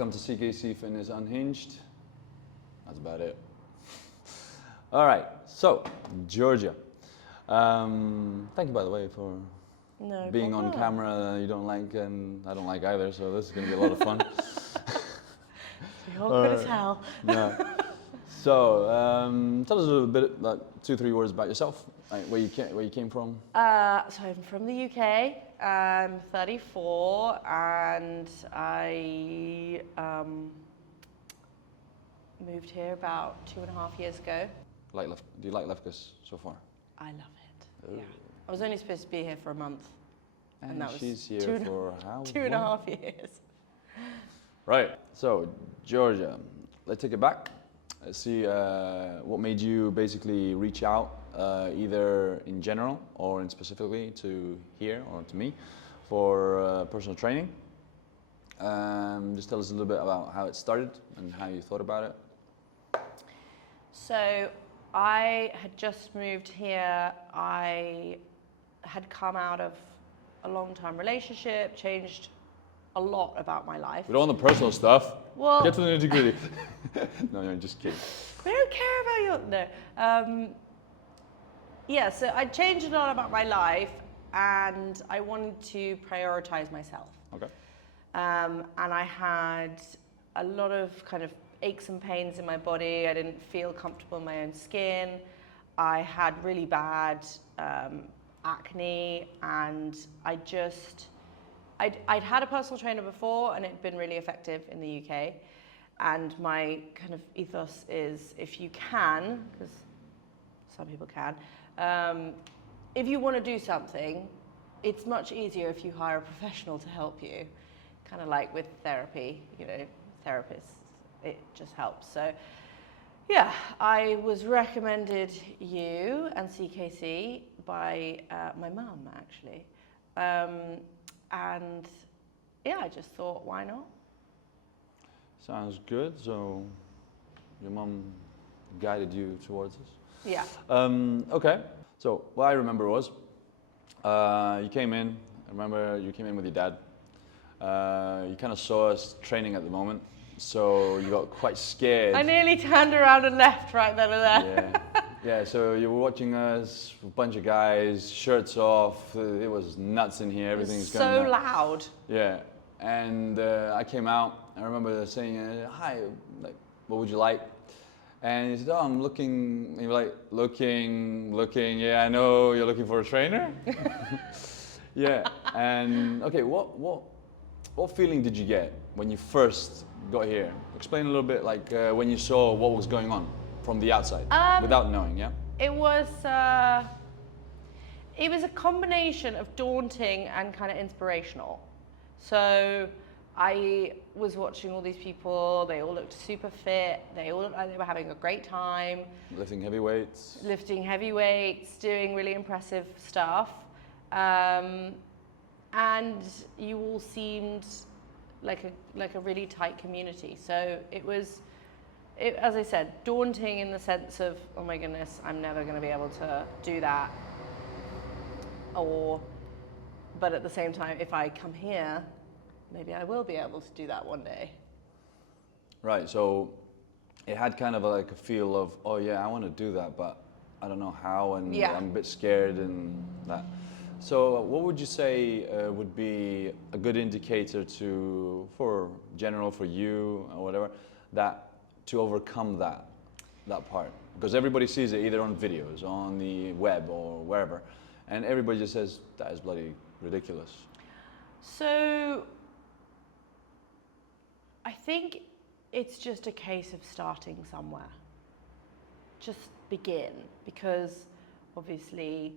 Welcome to CKC Fitness Unhinged. That's about it. All right, so Georgia. Thank you, by the way, for being on camera. You don't like, and I don't like either, so this is going to be a lot of fun. You're good as hell. Yeah. So, tell us a little bit, like 2-3 words about yourself. Like where you came from. So I'm from the UK. I'm 34, and I moved here about 2.5 years ago. Do you like Lefkas so far? I love it. Yeah. I was only supposed to be here for a month, and that was she's here for how 2.5 years. Right. So, Georgia, let's take it back. Let's see what made you basically reach out, either in general or in specifically to here or to me for personal training. Just tell us a little bit about how it started and how you thought about it. So I had just moved here. I had come out of a long-term relationship, changed a lot about my life. We don't want the personal stuff. Well, get to the nitty-gritty. No, just kidding. We don't care about your yeah, so I changed a lot about my life, and I wanted to prioritize myself. Okay. And I had a lot of kind of aches and pains in my body. I didn't feel comfortable in my own skin. I had really bad acne, and I'd had a personal trainer before, and it'd been really effective in the UK. And my kind of ethos is, if you can, because some people can, if you want to do something, it's much easier if you hire a professional to help you. Kind of like with therapy, therapists, it just helps. So yeah, I was recommended you and CKC by my mum, actually. And yeah, I just thought, why not? Sounds good. So your mum guided you towards this? Yeah. Okay. So what I remember was you came in. I remember you came in with your dad. You kind of saw us training at the moment, so you got quite scared. I nearly turned around and left right then and there. Yeah. Yeah, so you were watching us, a bunch of guys, shirts off. It was nuts in here. Everything's going so nuts. loud. Yeah, and I came out. I remember saying, "Hi, like, what would you like?" And he said, "Oh, I'm looking." And you were like, "Looking. Yeah, I know you're looking for a trainer." Yeah, and okay, what feeling did you get when you first got here? Explain a little bit, like when you saw what was going on from the outside, without knowing. Yeah. It was a combination of daunting and kind of inspirational. So I was watching all these people. They all looked super fit. They all looked like they were having a great time. Lifting heavy weights. Doing really impressive stuff. And you all seemed like a really tight community. So it was, as I said, daunting in the sense of, oh my goodness, I'm never going to be able to do that. But at the same time, if I come here, maybe I will be able to do that one day. Right, so it had kind of like a feel of, oh yeah, I want to do that, but I don't know how, and yeah. I'm a bit scared and that. So what would you say would be a good indicator for you or whatever, that to overcome that part? Because everybody sees it either on videos, on the web or wherever, and everybody just says, that is bloody ridiculous. So I think it's just a case of starting somewhere. Just begin, because obviously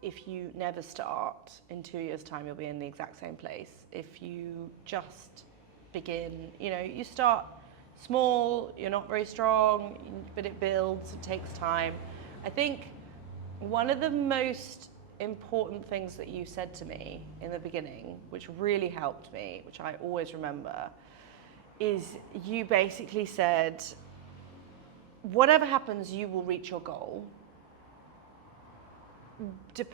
if you never start, in 2 years' time you'll be in the exact same place. If you just begin, you start small, you're not very strong, but it builds, it takes time. I think one of the most important things that you said to me in the beginning, which really helped me, which I always remember, is you basically said, whatever happens, you will reach your goal. The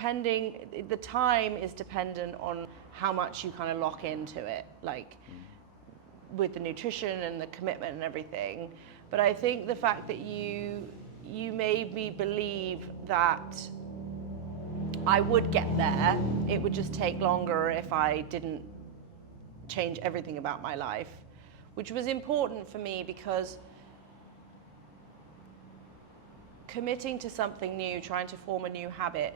time is dependent on how much you kind of lock into it. Like, with the nutrition and the commitment and everything. But I think the fact that you made me believe that I would get there, it would just take longer if I didn't change everything about my life, which was important for me because committing to something new, trying to form a new habit,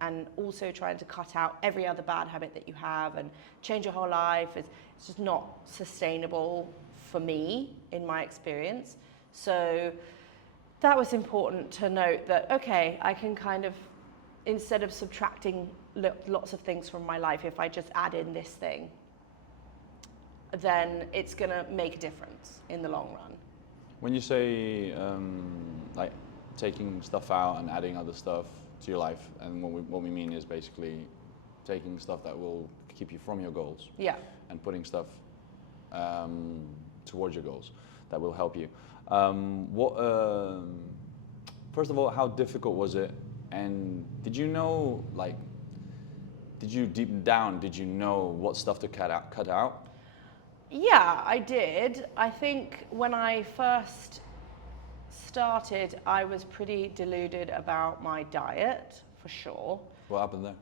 and also trying to cut out every other bad habit that you have and change your whole life, it's just not sustainable for me in my experience. So that was important to note that, okay, I can kind of, instead of subtracting lots of things from my life, if I just add in this thing, then it's going to make a difference in the long run. When you say like taking stuff out and adding other stuff to your life, and what we mean is basically taking stuff that will keep you from your goals, yeah, and putting stuff towards your goals that will help you. First of all, how difficult was it? And did you know, like, did you deep down, did you know what stuff to cut out? Yeah, I did. I think when I first started, I was pretty deluded about my diet, for sure. What happened there?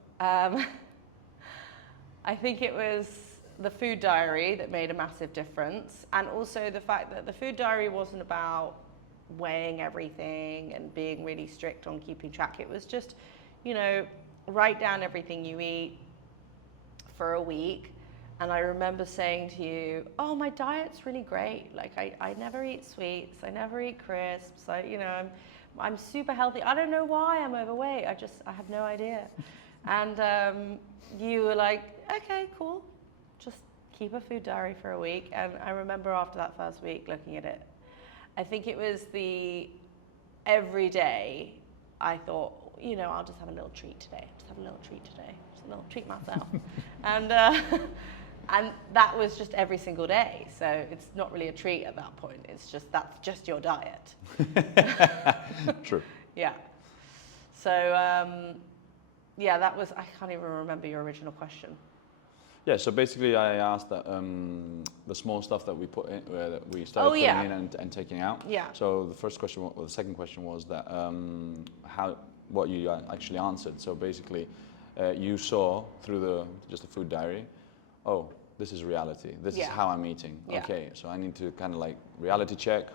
I think it was the food diary that made a massive difference, and also the fact that the food diary wasn't about weighing everything and being really strict on keeping track. It was just, write down everything you eat for a week. And I remember saying to you, oh, my diet's really great. Like, I never eat sweets. I never eat crisps. I'm super healthy. I don't know why I'm overweight. I have no idea. And you were like, okay, cool. Just keep a food diary for a week. And I remember after that first week looking at it, I think it was every day I thought, I'll just have a little treat today. Just have a little treat today. Just a little treat myself. And that was just every single day. So it's not really a treat at that point. That's just your diet. True. Yeah. So, that was, I can't even remember your original question. Yeah, so basically I asked that the small stuff that we put in, that we started putting in and taking out. Yeah. So the second question was that what you actually answered. So basically, you saw through just the food diary, oh, this is reality. This is how I'm eating. Yeah. Okay, so I need to kind of like reality check.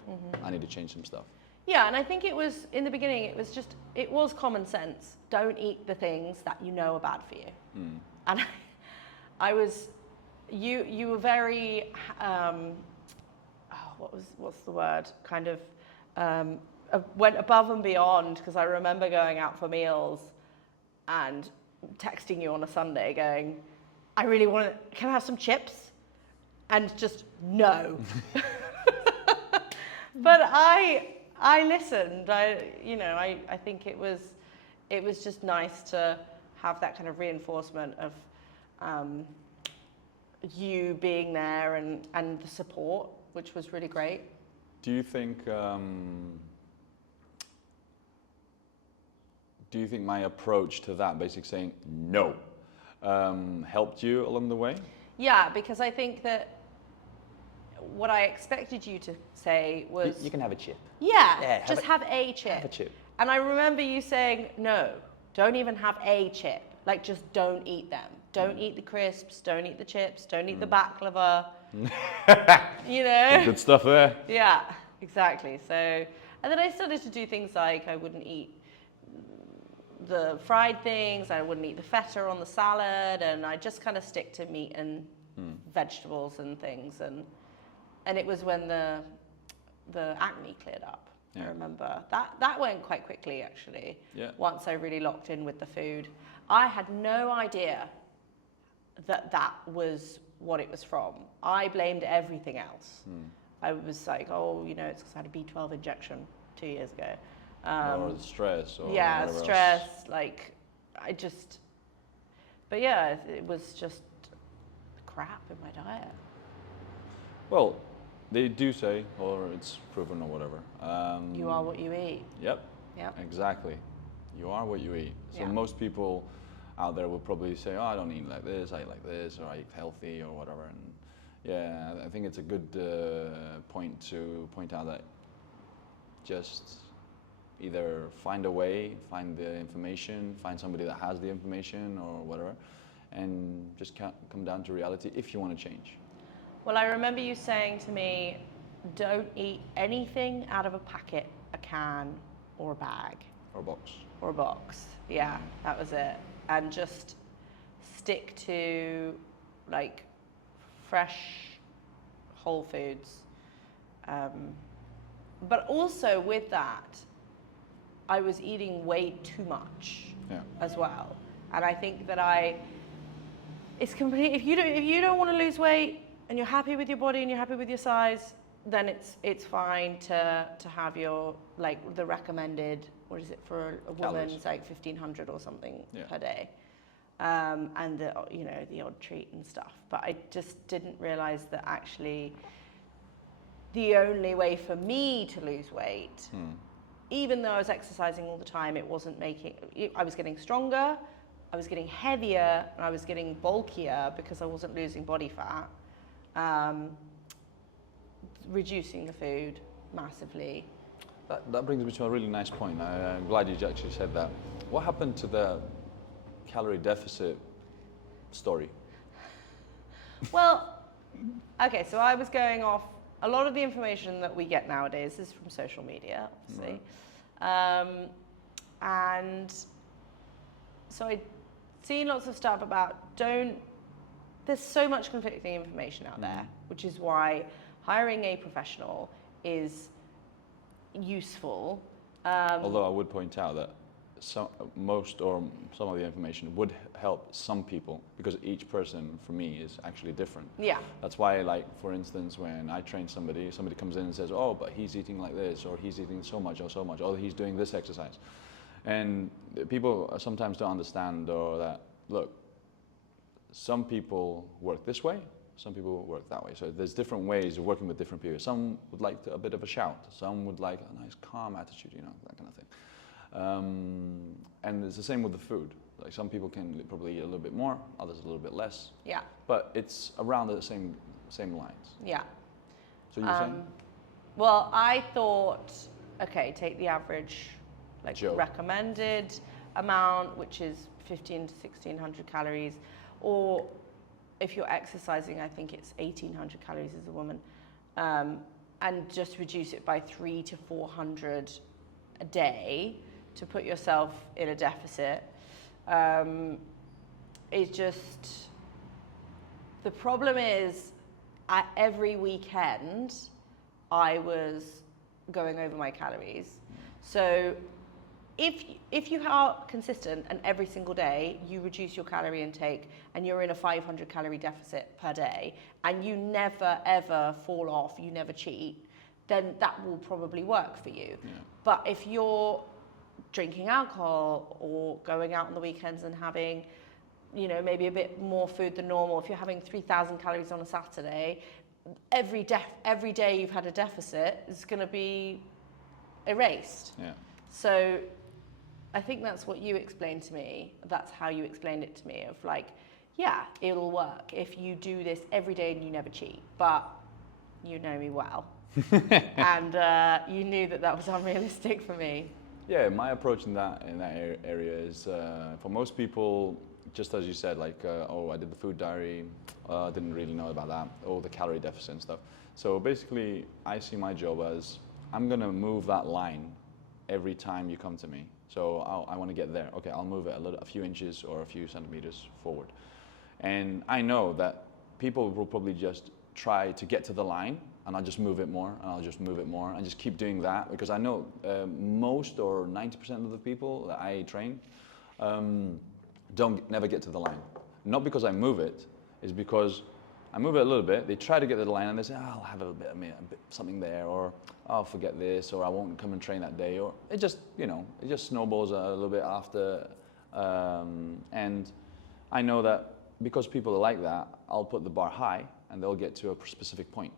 I need to change some stuff. Yeah, and I think it was, in the beginning, it was common sense. Don't eat the things that you know are bad for you. And you were very, what's the word? Kind of went above and beyond, because I remember going out for meals and texting you on a Sunday going, I really can I have some chips? And just no. But I listened. I think it was just nice to have that kind of reinforcement of you being there and the support, which was really great. Do you think my approach to that, basically saying no, helped you along the way? Yeah, because I think that what I expected you to say was... You can have a chip. Yeah, just have a chip. Have a chip. And I remember you saying, no, don't even have a chip. Like, just don't eat them. Don't eat the crisps, don't eat the chips, don't eat the baklava. Good stuff there. Yeah, exactly. So, and then I started to do things like I wouldn't eat the fried things, I wouldn't eat the feta on the salad, and I just kind of stick to meat and vegetables and things. And it was when the acne cleared up. Yeah. I remember that went quite quickly, actually. Yeah. Once I really locked in with the food, I had no idea that was what it was from. I blamed everything else. I was like, oh, it's because I had a B12 injection 2 years ago. Or stress, or stress. Else. Like, but yeah, it was just crap in my diet. Well, they do say, or it's proven or whatever. You are what you eat. Yep. Yep. Exactly. You are what you eat. So most people out there will probably say, oh, I don't eat like this, I eat like this, or I eat healthy or whatever. And Yeah, I think it's a good point to point out that just either find a way, find the information, find somebody that has the information or whatever, and just come down to reality if you want to change. Well, I remember you saying to me, don't eat anything out of a packet, a can, or a bag. Or a box. Or a box. Yeah, that was it. And just stick to like fresh, whole foods. But also with that, I was eating way too much as well. And I think that it's complete. If you don't want to lose weight and you're happy with your body and you're happy with your size, then it's fine to have your like the recommended, what is it for a woman? Calories. It's like 1,500 or something per day, and the odd treat and stuff. But I just didn't realize that actually the only way for me to lose weight, even though I was exercising all the time, it wasn't making. I was getting stronger, I was getting heavier, and I was getting bulkier because I wasn't losing body fat. Reducing the food massively. That brings me to a really nice point. I'm glad you actually said that. What happened to the calorie deficit story? Well, okay, so I was going off, a lot of the information that we get nowadays is from social media, obviously. Right. And so I'd seen lots of stuff about there's so much conflicting information out there, which is why hiring a professional is useful. Although I would point out that some of the information would help some people, because each person for me is actually different. Yeah. That's why, like, for instance, when I train somebody comes in and says, oh, but he's eating like this, or he's eating so much, or he's doing this exercise. And people sometimes don't understand, or that, look, some people work this way, some people work that way. So there's different ways of working with different people. Some would like a bit of a shout. Some would like a nice calm attitude, that kind of thing. And it's the same with the food. Like, some people can probably eat a little bit more, others a little bit less. Yeah. But it's around the same lines. Yeah. So you're saying? Well, I thought, okay, take the average, like Joe. Recommended amount, which is 1,500 to 1,600 calories, or if you're exercising, I think it's 1,800 calories as a woman, and just reduce it by 300 to 400 a day to put yourself in a deficit. It's just, the problem is, every weekend I was going over my calories. So if you are consistent and every single day you reduce your calorie intake and you're in a 500 calorie deficit per day and you never ever fall off, you never cheat, then that will probably work for you. Yeah. But if you're drinking alcohol or going out on the weekends and having, maybe a bit more food than normal, if you're having 3,000 calories on a Saturday, every day you've had a deficit is going to be erased. Yeah. So I think that's what you explained to me. That's how you explained it to me, of like, yeah, it'll work if you do this every day and you never cheat. But you know me well. And you knew that was unrealistic for me. Yeah, my approach in that area is, for most people, just as you said, like, I did the food diary, didn't really know about that, or the calorie deficit and stuff. So basically, I see my job as, I'm gonna move that line every time you come to me. So I want to get there. Okay, I'll move it a few inches or a few centimeters forward. And I know that people will probably just try to get to the line, and I'll just move it more, and I'll just move it more, and just keep doing that, because I know most or 90% of the people that I train never get to the line. Not because I move it, it's because I move it a little bit, they try to get to the line and they say, I'll have a bit something there, or I'll forget this, or I won't come and train that day, or it just snowballs a little bit after. And I know that because people are like that, I'll put the bar high and they'll get to a specific point.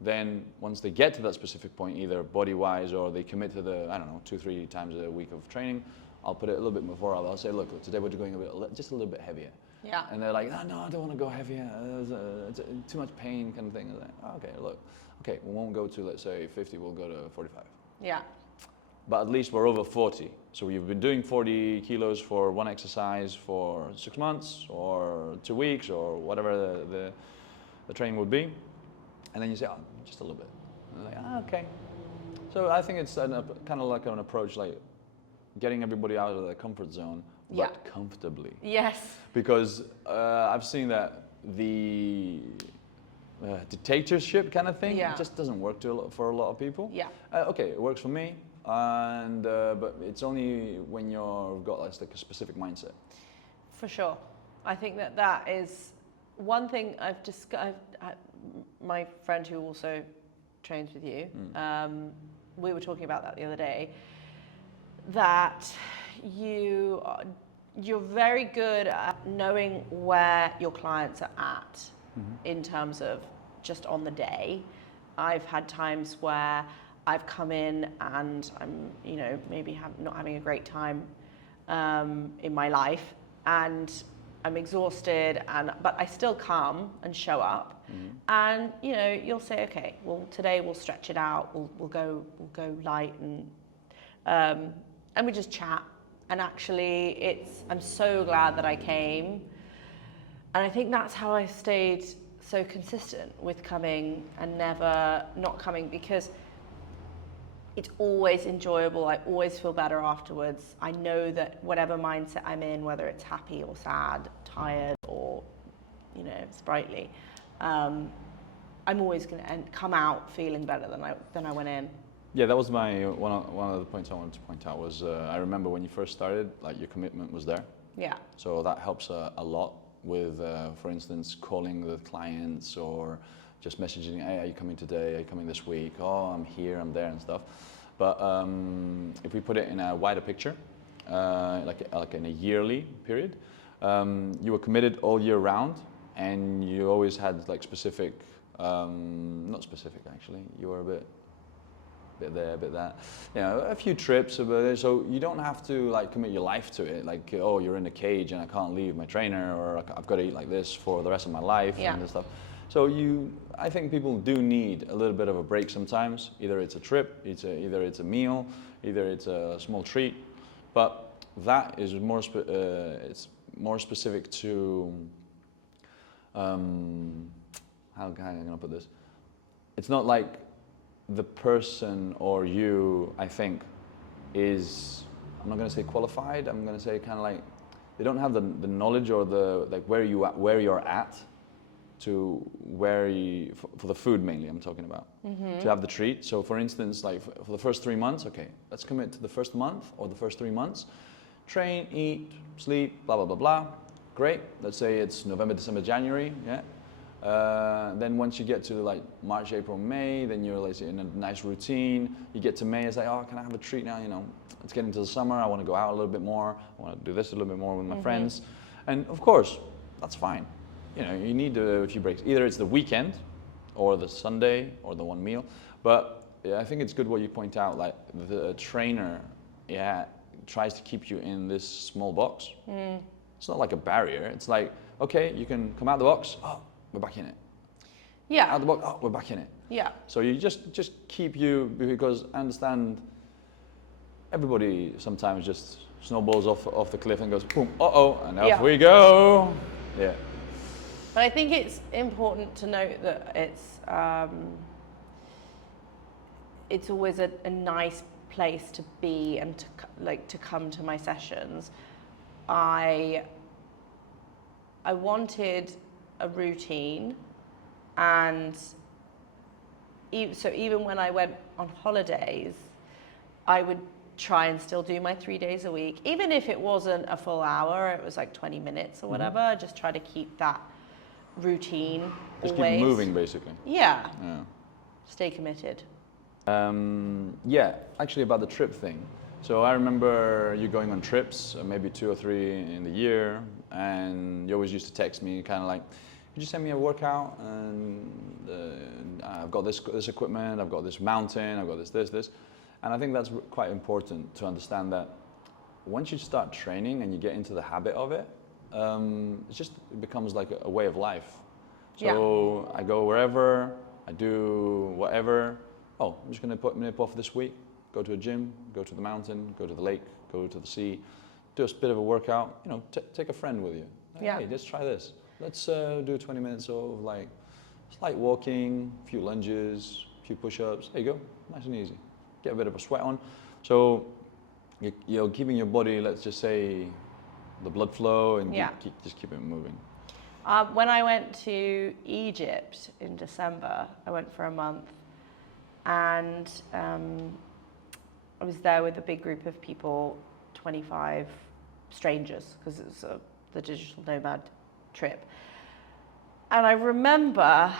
Then once they get to that specific point, either body-wise or they commit to the, 2-3 times a week of training, I'll put it a little bit before. I'll say, look, today we're going just a little bit heavier. Yeah. And they're like, no, I don't want to go heavier. It's too much pain kind of thing. I'm like, oh, okay, look, okay, we won't go to, let's say 50, we'll go to 45. Yeah. But at least we're over 40. So you've been doing 40 kilos for one exercise for 6 months or 2 weeks or whatever the training would be. And then you say, oh, just a little bit. And they're like, okay. So I think it's kind of like an approach, like getting everybody out of their comfort zone, but comfortably. Yes. Because I've seen that the dictatorship kind of thing just doesn't work for a lot of people. Yeah. Okay, it works for me, and but it's only when you've got like a specific mindset. For sure. I think that is one thing I've discussed. My friend who also trains with you, we were talking about that the other day, that you're very good at knowing where your clients are at in terms of just on the day. I've had times where I've come in and I'm, maybe not having a great time in my life, and I'm exhausted, but I still come and show up. And you'll say, okay, well today we'll stretch it out. We'll go light and we just chat. And actually, I'm so glad that I came. And I think that's how I stayed so consistent with coming and never not coming, because it's always enjoyable. I always feel better afterwards. I know that whatever mindset I'm in, whether it's happy or sad, tired or, sprightly, I'm always going to come out feeling better than I went in. Yeah, that was one of the points I wanted to point out was I remember when you first started, like your commitment was there. Yeah. So that helps a lot with, for instance, calling the clients or just messaging, hey, are you coming today? Are you coming this week? Oh, I'm here, I'm there and stuff. But if we put it in a wider picture, like in a yearly period, you were committed all year round, and you always had like specific, not specific actually, you were a bit there, a bit that, a few trips, so you don't have to like commit your life to it, like, oh, you're in a cage and I can't leave my trainer, or I've got to eat like this for the rest of my life and this stuff. So I think people do need a little bit of a break sometimes. Either it's a trip, either it's a meal, either it's a small treat, but that is it's more specific to, how am I gonna put this? It's not like the person or you, I think, is, I'm not going to say qualified, I'm going to say kind of like, they don't have the knowledge or the, like where you're at to for the food mainly I'm talking about, to have the treat. So for instance, like for the first 3 months, okay, let's commit to the first month or the first 3 months, train, eat, sleep, blah, blah, blah, blah. Great, let's say it's November, December, January, yeah. Then once you get to like March, April, May, then you're like in a nice routine. You get to May, it's like, oh, can I have a treat now? It's getting to the summer. I want to go out a little bit more. I want to do this a little bit more with my friends. And of course, that's fine. You need a few breaks. Either it's the weekend or the Sunday or the one meal. But I think it's good what you point out, like the trainer, tries to keep you in this small box. It's not like a barrier. It's like, okay, you can come out the box. Oh, we're back in it. Yeah. Out the box. Oh, we're back in it. Yeah. So you just keep you, because I understand everybody sometimes just snowballs off the cliff and goes boom, and off we go. Yeah. But I think it's important to note that it's always a nice place to be and to come to my sessions. I wanted a routine, and so even when I went on holidays, I would try and still do my 3 days a week, even if it wasn't a full hour, it was like 20 minutes or whatever. Just try to keep that routine. Just always. Keep moving, basically. Yeah. Stay committed. Actually about the trip thing. So I remember you going on trips, maybe 2 or 3 in the year, and you always used to text me kind of like, could you send me a workout? And I've got this equipment, I've got this mountain, I've got this. And I think that's quite important to understand that once you start training and you get into the habit of it, it becomes like a way of life. So I go wherever, I do whatever. Oh, I'm just going to put a minute off this week, go to a gym, go to the mountain, go to the lake, go to the sea, do a bit of a workout, you know, take a friend with you. Hey, let's try this. Let's do 20 minutes of like slight walking, a few lunges, a few push-ups. There you go, nice and easy. Get a bit of a sweat on. So you're keeping your body, let's just say, the blood flow and just keep it moving. When I went to Egypt in December, I went for a month, and I was there with a big group of people, 25 strangers, because it was the digital nomad trip. And I remember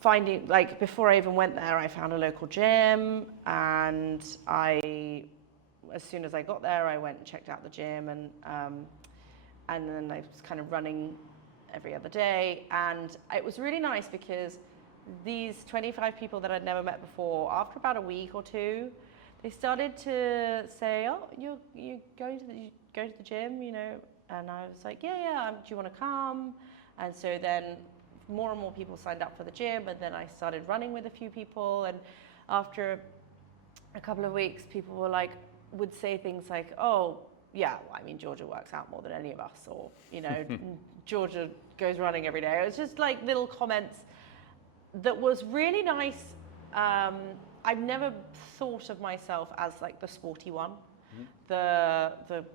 finding, like, before I even went there, I found a local gym, and as soon as I got there, I went and checked out the gym, and then I was kind of running every other day. And it was really nice because these 25 people that I'd never met before, after about a week or two, they started to say, "Oh, you going to the gym, you know?" And I was like, "Yeah. Do you want to come?" And so then more and more people signed up for the gym, and then I started running with a few people. And after a couple of weeks, people would say things like, "Oh, yeah, well, I mean, Georgia works out more than any of us," or, you know, "Georgia goes running every day." It was just like little comments that was really nice. I've never thought of myself as like the sporty one, the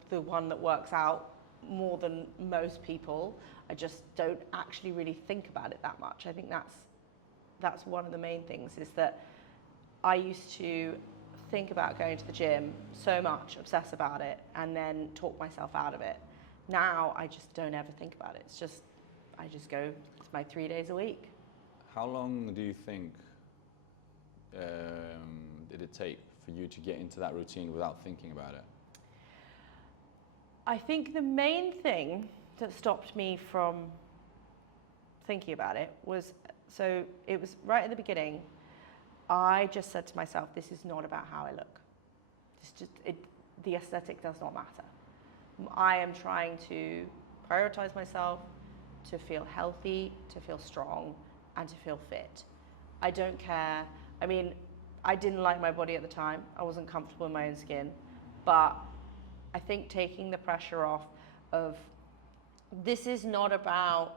one that works out more than most people. I just don't actually really think about it that much. I think that's one of the main things, is that I used to think about going to the gym so much, obsess about it, and then talk myself out of it. Now I just don't ever think about it. I just go, it's my 3 days a week. How long do you think did it take for you to get into that routine without thinking about it? I think the main thing that stopped me from thinking about it was, so it was right at the beginning, I just said to myself, this is not about how I look. The aesthetic does not matter. I am trying to prioritize myself, to feel healthy, to feel strong, and to feel fit. I don't care. I mean, I didn't like my body at the time. I wasn't comfortable in my own skin. But I think taking the pressure off of, this is not about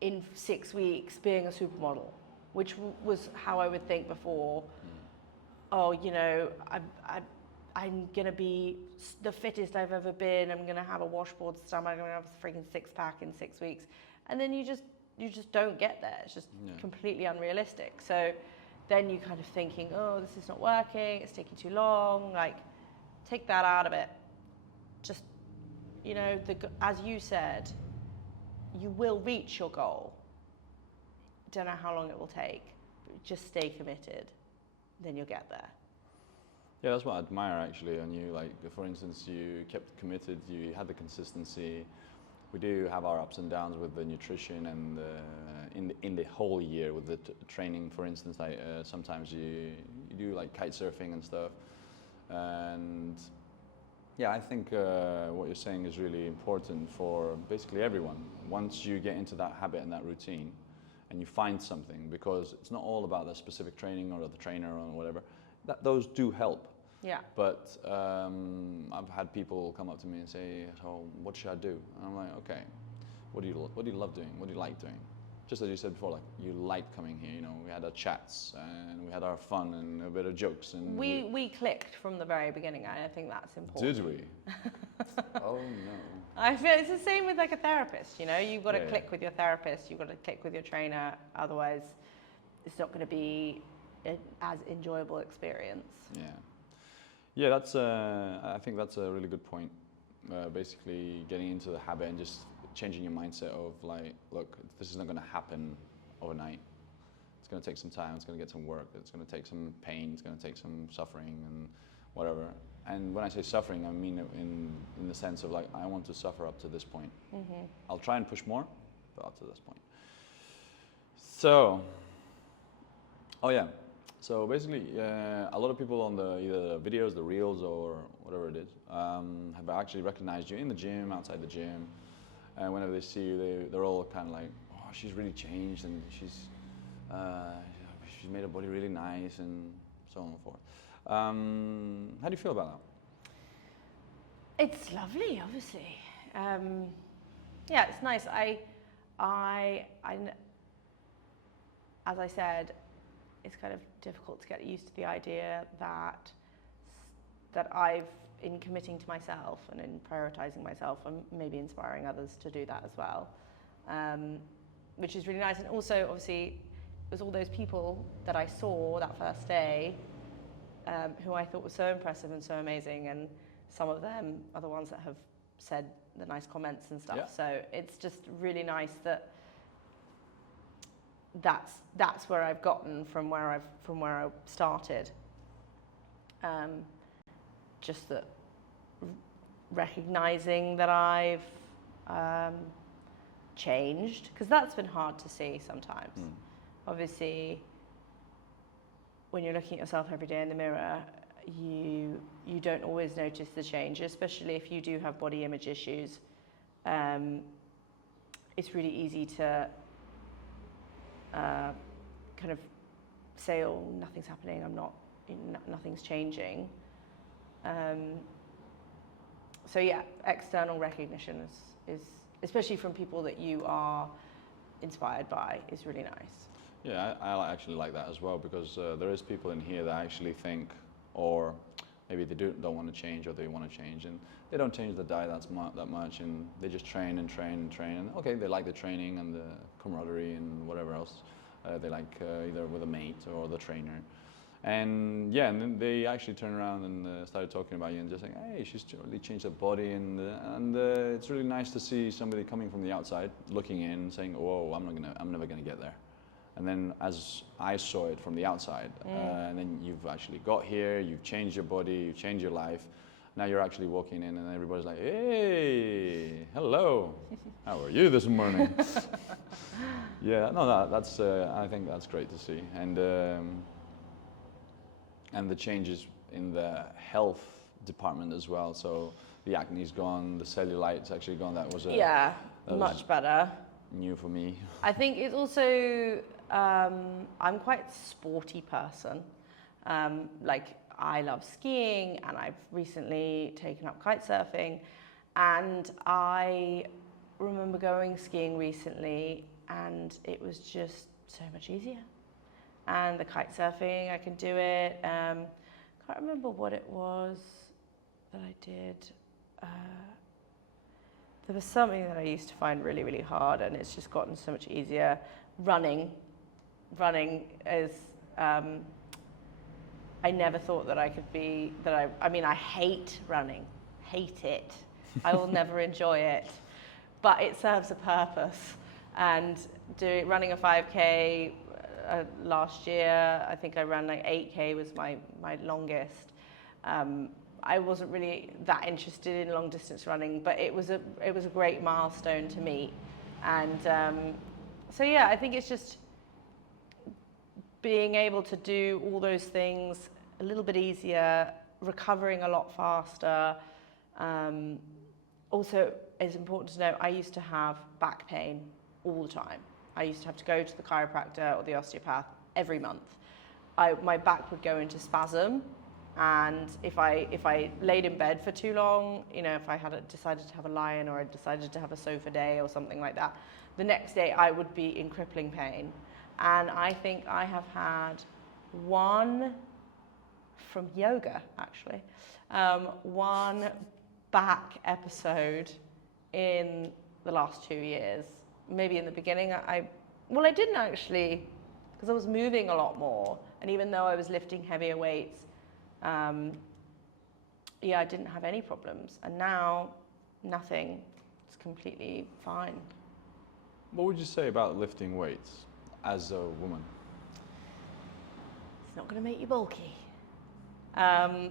in 6 weeks being a supermodel, which was how I would think before. Oh, you know, I'm going to be the fittest I've ever been. I'm going to have a washboard stomach. I'm going to have a freaking six-pack in 6 weeks. And then you just don't get there. It's just completely unrealistic. So then you kind of thinking, oh, this is not working. It's taking too long. Like, take that out of it. Just, you know, as you said, you will reach your goal. Don't know how long it will take. But just stay committed. Then you'll get there. Yeah, that's what I admire actually on you. Like, for instance, you kept committed, you had the consistency. We do have our ups and downs with the nutrition and in the whole year with the training. For instance, like sometimes you do like kite surfing and stuff. And yeah, I think what you're saying is really important for basically everyone. Once you get into that habit and that routine, and you find something, because it's not all about the specific training or the trainer or whatever. Those do help. Yeah. But I've had people come up to me and say, "So what should I do?" And I'm like, "Okay, what do you love doing? What do you like doing?" Just as you said before, like, you liked coming here. You know, we had our chats and we had our fun and a bit of jokes. And we clicked from the very beginning. I think that's important. Did we? Oh no. I feel it's the same with like a therapist. You know, you've got to click with your therapist. You've got to click with your trainer. Otherwise, it's not going to be as enjoyable experience. Yeah, that's. I think that's a really good point. Basically, getting into the habit and just changing your mindset of like, look, this is not going to happen overnight. It's going to take some time. It's going to get some work. It's going to take some pain. It's going to take some suffering and whatever. And when I say suffering, I mean in the sense of like, I want to suffer up to this point. Mm-hmm. I'll try and push more, but up to this point. So, oh yeah. So basically, a lot of people on the either the videos, the reels, or whatever it is, have actually recognized you in the gym, outside the gym, and whenever they see you, they're all kind of like, "Oh, she's really changed, and she's made her body really nice, and so on and so forth." How do you feel about that? It's lovely, obviously. Yeah, it's nice. As I said, it's kind of difficult to get used to the idea that I've, in committing to myself and in prioritizing myself, and maybe inspiring others to do that as well, which is really nice. And also, obviously, it was all those people that I saw that first day who I thought were so impressive and so amazing, and some of them are the ones that have said the nice comments and stuff. Yeah. So it's just really nice that's where I've gotten from where I started. Just that recognizing that I've changed, because that's been hard to see sometimes. Obviously, when you're looking at yourself every day in the mirror, you don't always notice the change, especially if you do have body image issues. It's really easy to kind of say, "Oh, nothing's happening. Nothing's changing." So yeah, external recognition is especially from people that you are inspired by, is really nice. Yeah, I actually like that as well, because there is people in here that actually think, or maybe they don't want to change, or they want to change, and they don't change the diet that much, and they just train and train and train, and okay, they like the training and the camaraderie and whatever else they like, either with a mate or the trainer. And yeah, and then they actually turned around and started talking about you and just saying, "Hey, she's really changed her body," and it's really nice to see somebody coming from the outside, looking in, saying, "Whoa, I'm never gonna get there." And then as I saw it from the outside, and then you've actually got here, you've changed your body, you've changed your life. Now you're actually walking in, and everybody's like, "Hey, hello, how are you this morning?" Yeah, no, that's I think that's great to see, and the changes in the health department as well. So the acne's gone, the cellulite's actually gone. That was Much better. New for me. I think it's also I'm quite a sporty person. Like, I love skiing, and I've recently taken up kite surfing, and I remember going skiing recently, and it was just so much easier. And the kite surfing, I can do it. Can't remember what it was that I did. There was something that I used to find really, really hard, and it's just gotten so much easier. Running is, I never thought that I could be, I mean, I hate running, hate it. I will never enjoy it, but it serves a purpose. And running a 5K last year, I think I ran like 8K was my longest. I wasn't really that interested in long distance running, but it was a great milestone to meet. And so yeah, I think it's just being able to do all those things a little bit easier, recovering a lot faster. Also, it's important to know, I used to have back pain all the time. I used to have to go to the chiropractor or the osteopath every month. My back would go into spasm, and if I laid in bed for too long, if I had decided to have a lie-in, or I decided to have a sofa day or something like that, the next day I would be in crippling pain. And I think I have had one, from yoga actually, one back episode in the last 2 years. Maybe in the beginning I didn't actually, because I was moving a lot more, and even though I was lifting heavier weights, I didn't have any problems, and now nothing. It's completely fine. What would you say about lifting weights as a woman? It's not going to make you bulky. I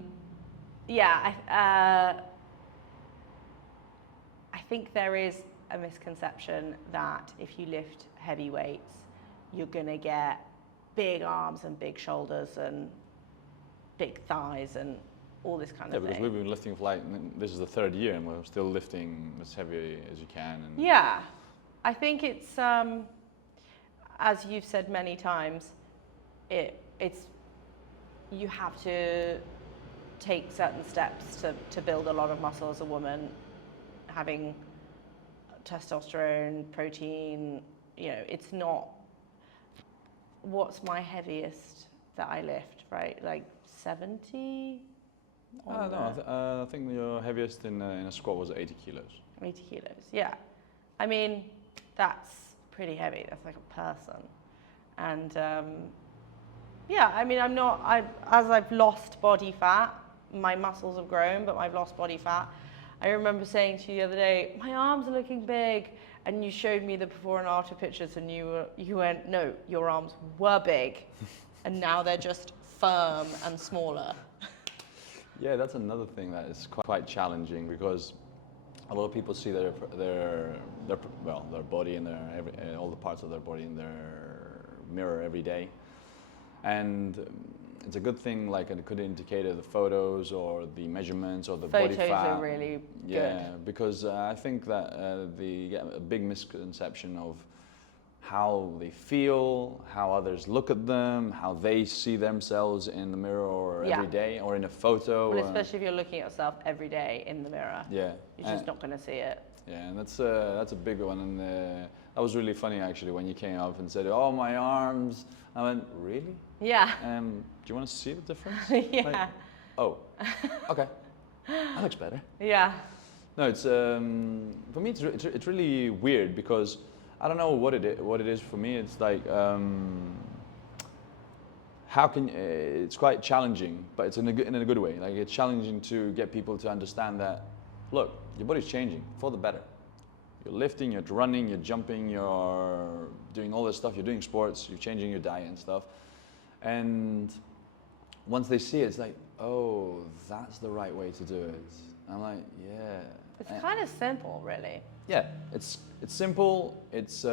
think there is a misconception that if you lift heavy weights, you're going to get big arms and big shoulders and big thighs and all this kind Yeah, of because thing. we've been lifting for like, this is the 3rd year and we're still lifting as heavy as you can. And Yeah, I think it's, as you've said many times, it's you have to take certain steps to build a lot of muscle as a woman, having testosterone, protein, you know, it's not, what's my heaviest that I lift, right? Like 70? I think your heaviest in a squat was 80 kilos. 80 kilos, yeah. I mean, that's pretty heavy. That's like a person. And yeah, I mean, as I've lost body fat, my muscles have grown, but I've lost body fat. I remember saying to you the other day, my arms are looking big. And you showed me the before and after pictures and you went, no, your arms were big. And now they're just firm and smaller. Yeah, that's another thing that is quite challenging because a lot of people see their body and all the parts of their body in their mirror every day, and it's a good thing, like a good indicator, the photos or the measurements or the body fat. Photos are really yeah, good. because I think that they get a big misconception of how they feel, how others look at them, how they see themselves in the mirror or every day or in a photo. Well, especially if you're looking at yourself every day in the mirror. Yeah. You're just not going to see it. Yeah, and that's a big one, and that was really funny actually when you came up and said, "Oh, my arms." I went, "Really? Yeah. Do you want to see the difference?" Yeah. Like, oh, okay, that looks better. Yeah. No, it's for me it's really weird because I don't know what it is for me. It's like how can it's quite challenging, but it's in a good way. Like it's challenging to get people to understand that, look, your body's changing for the better. You're lifting, you're running, you're jumping, you're doing all this stuff. You're doing sports, you're changing your diet and stuff. And once they see it, it's like, oh, that's the right way to do it. I'm like, yeah. It's kind of simple, really. Yeah, it's simple. It's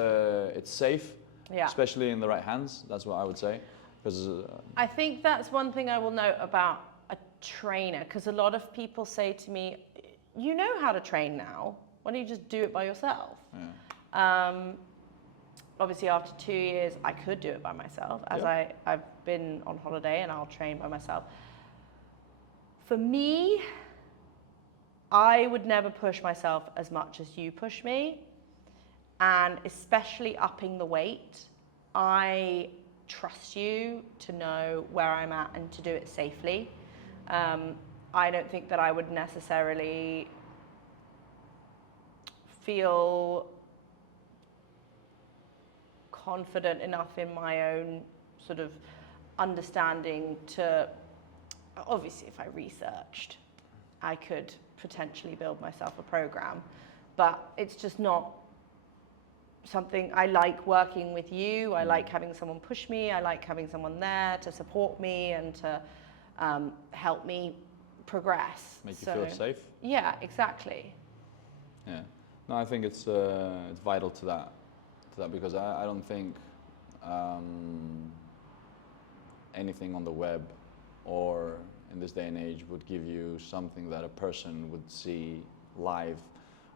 safe. Yeah. Especially in the right hands. That's what I would say. Because I think that's one thing I will note about a trainer, because a lot of people say to me, you know how to train now. Why don't you just do it by yourself? yeah. Obviously, after 2 years, I could do it by myself, as I've been on holiday and I'll train by myself. For me, I would never push myself as much as you push me, and especially upping the weight. I trust you to know where I'm at and to do it safely. I don't think that I would necessarily feel confident enough in my own sort of understanding to, obviously if I researched, I could potentially build myself a program, but it's just not something. I like working with you. I like having someone push me. I like having someone there to support me and to help me progress. Make you feel safe. Yeah, exactly. Yeah. No, I think it's vital to that because I don't think anything on the web or in this day and age would give you something that a person would see live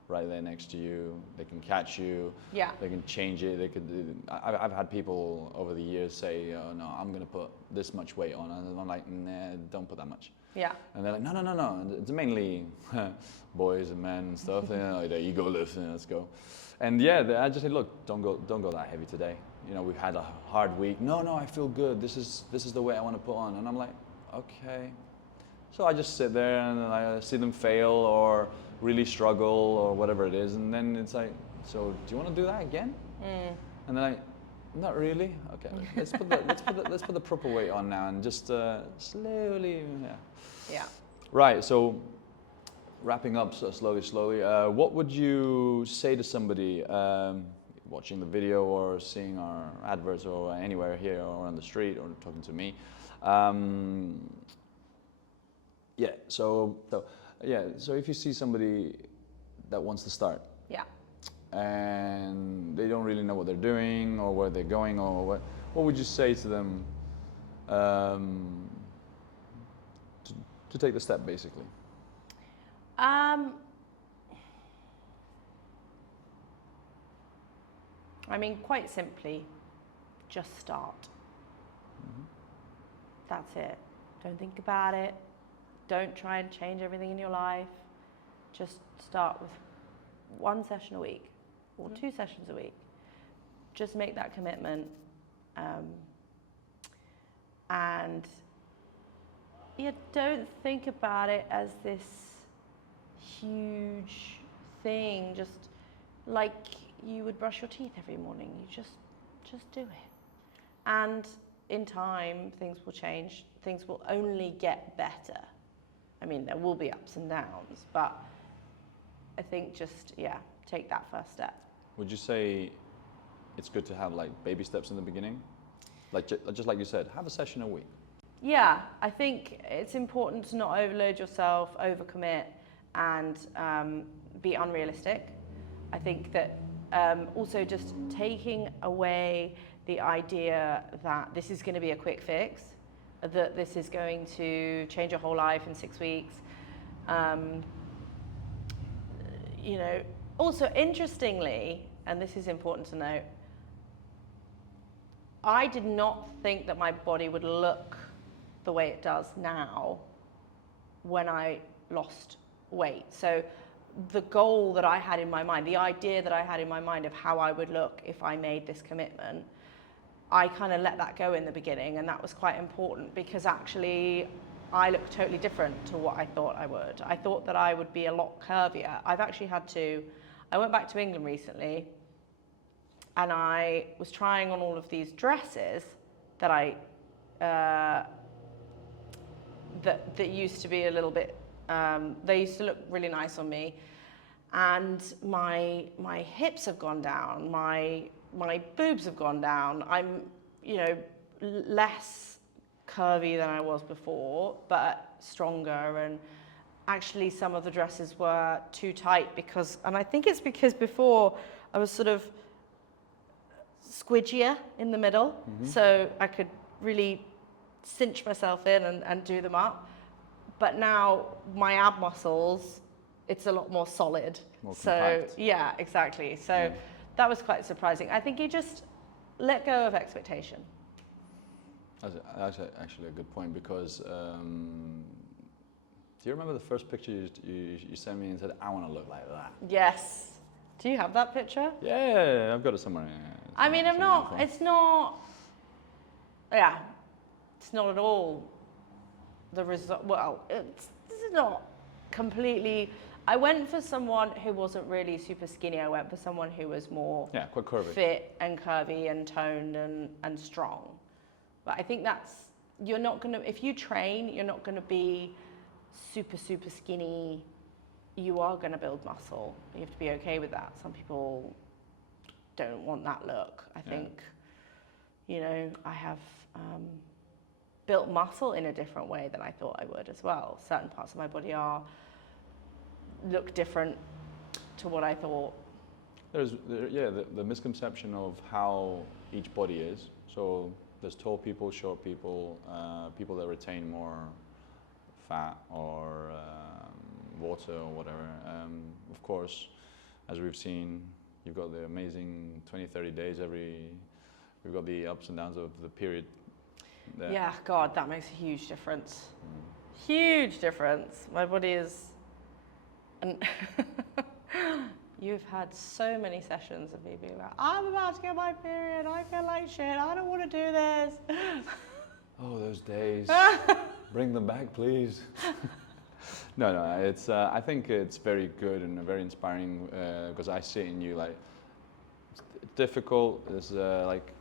right there next to you. They can catch you. Yeah. They can change it. They could. I've had people over the years say, "Oh no, I'm gonna put this much weight on," and I'm like, "Nah, don't put that much." Yeah. And they're like, "No." And it's mainly boys and men and stuff. You know, their ego lifts and let's go. And yeah, I just say, "Look, don't go that heavy today. You know, we've had a hard week. No, I feel good. This is the weight I want to put on." And I'm like, "Okay." So I just sit there and I see them fail or really struggle or whatever it is, and then it's like, so do you want to do that again? And then not really. Okay, let's put the proper weight on now and just slowly. Yeah. Right. So wrapping up so slowly. What would you say to somebody watching the video or seeing our adverts or anywhere here or on the street or talking to me? So if you see somebody that wants to start, Yeah. and they don't really know what they're doing or where they're going or what would you say to them to take the step, basically? I mean, quite simply, just start. That's it. Don't think about it. Don't try and change everything in your life. Just start with 1 session a week or 2 sessions a week. Just make that commitment. And yeah, don't think about it as this huge thing, just like you would brush your teeth every morning. You just do it. And in time, things will change. Things will only get better. I mean, there will be ups and downs, but I think just, yeah, take that first step. Would you say it's good to have like baby steps in the beginning? Like just like you said, have a session a week. Yeah, I think it's important to not overload yourself, overcommit, and be unrealistic. I think that also just taking away the idea that this is going to be a quick fix, that this is going to change your whole life in 6 weeks. You know, also interestingly, and this is important to note, I did not think that my body would look the way it does now when I lost weight. So the goal that I had in my mind, the idea that I had in my mind of how I would look if I made this commitment, I kind of let that go in the beginning, and that was quite important because actually I looked totally different to what I thought I would. I thought that I would be a lot curvier. I've actually had to, I went back to England recently and I was trying on all of these dresses that that used to be a little bit, they used to look really nice on me, and my hips have gone down, my boobs have gone down. I'm, you know, less curvy than I was before, but stronger, and actually some of the dresses were too tight because, and I think it's because before I was sort of squidgier in the middle, so I could really cinch myself in and do them up. But now my ab muscles, it's a lot more solid. More so compact. yeah, exactly. So that was quite surprising. I think you just let go of expectation. That's actually a good point because do you remember the first picture you sent me and said, I want to look like that? Yes. Do you have that picture? Yeah, I've got it somewhere. I mean, it's not, yeah, it's not at all the result. Well, it's not completely. I went for someone who wasn't really super skinny. I went for someone who was more quite curvy, fit and curvy and toned and strong. But I think that's, you're not going to, if you train, you're not going to be super skinny. You are going to build muscle. You have to be okay with that. Some people don't want that look. I think, you know, I have built muscle in a different way than I thought I would as well. Certain parts of my body look different to what I thought. The misconception of how each body is. So there's tall people, short people, people that retain more fat or water or whatever. Of course, as we've seen, you've got the amazing 20-30 days we've got the ups and downs of the period there. Yeah, God, that makes a huge difference. Huge difference. My body is, and you've had so many sessions of me being like, I'm about to get my period, I feel like shit, I don't want to do this. Oh, those days. Bring them back, please. No, it's. I think it's very good and very inspiring because I see it in you. Like, it's difficult. It's like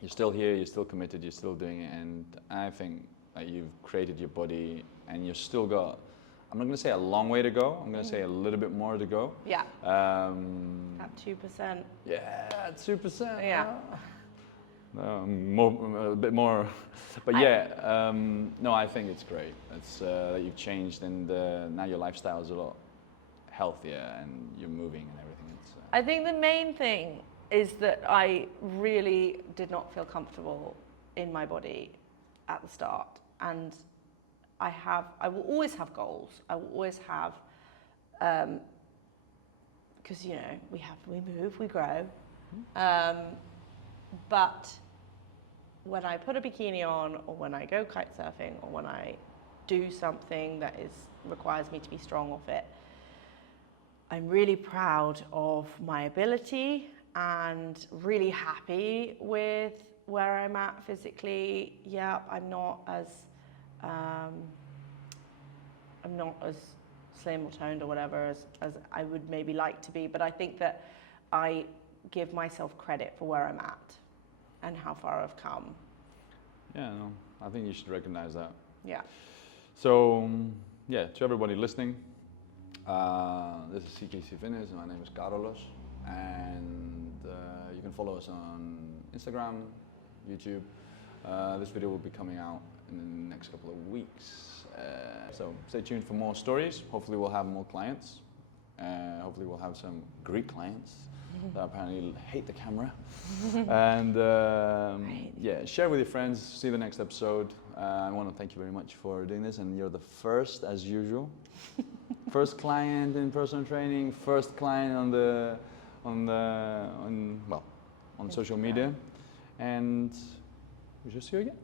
you're still here, you're still committed, you're still doing it, and I think that you've created your body, and you've still got. I'm not going to say a long way to go. I'm going to say a little bit more to go. Yeah. At 2%. Yeah, at 2%. Yeah. A bit more, but no, I think it's great. It's that you've changed, and now your lifestyle is a lot healthier, and you're moving and everything. I think the main thing is that I really did not feel comfortable in my body at the start, and I will always have goals. I will always have, because you know we move, we grow, but when I put a bikini on, or when I go kite surfing, or when I do something that requires me to be strong or fit, I'm really proud of my ability and really happy with where I'm at physically. Yeah, I'm not as slim or toned or whatever as I would maybe like to be, but I think that I give myself credit for where I'm at and how far I've come. Yeah, no, I think you should recognize that. Yeah. So, yeah, to everybody listening, this is CKC Fitness, and my name is Carlos, and you can follow us on Instagram, YouTube. This video will be coming out in the next couple of weeks. So stay tuned for more stories. Hopefully we'll have more clients. Hopefully we'll have some Greek clients that apparently hate the camera. And yeah, share with your friends. See the next episode. I want to thank you very much for doing this, and you're the first, as usual. First client in personal training, first client on social media, and we shall see you again.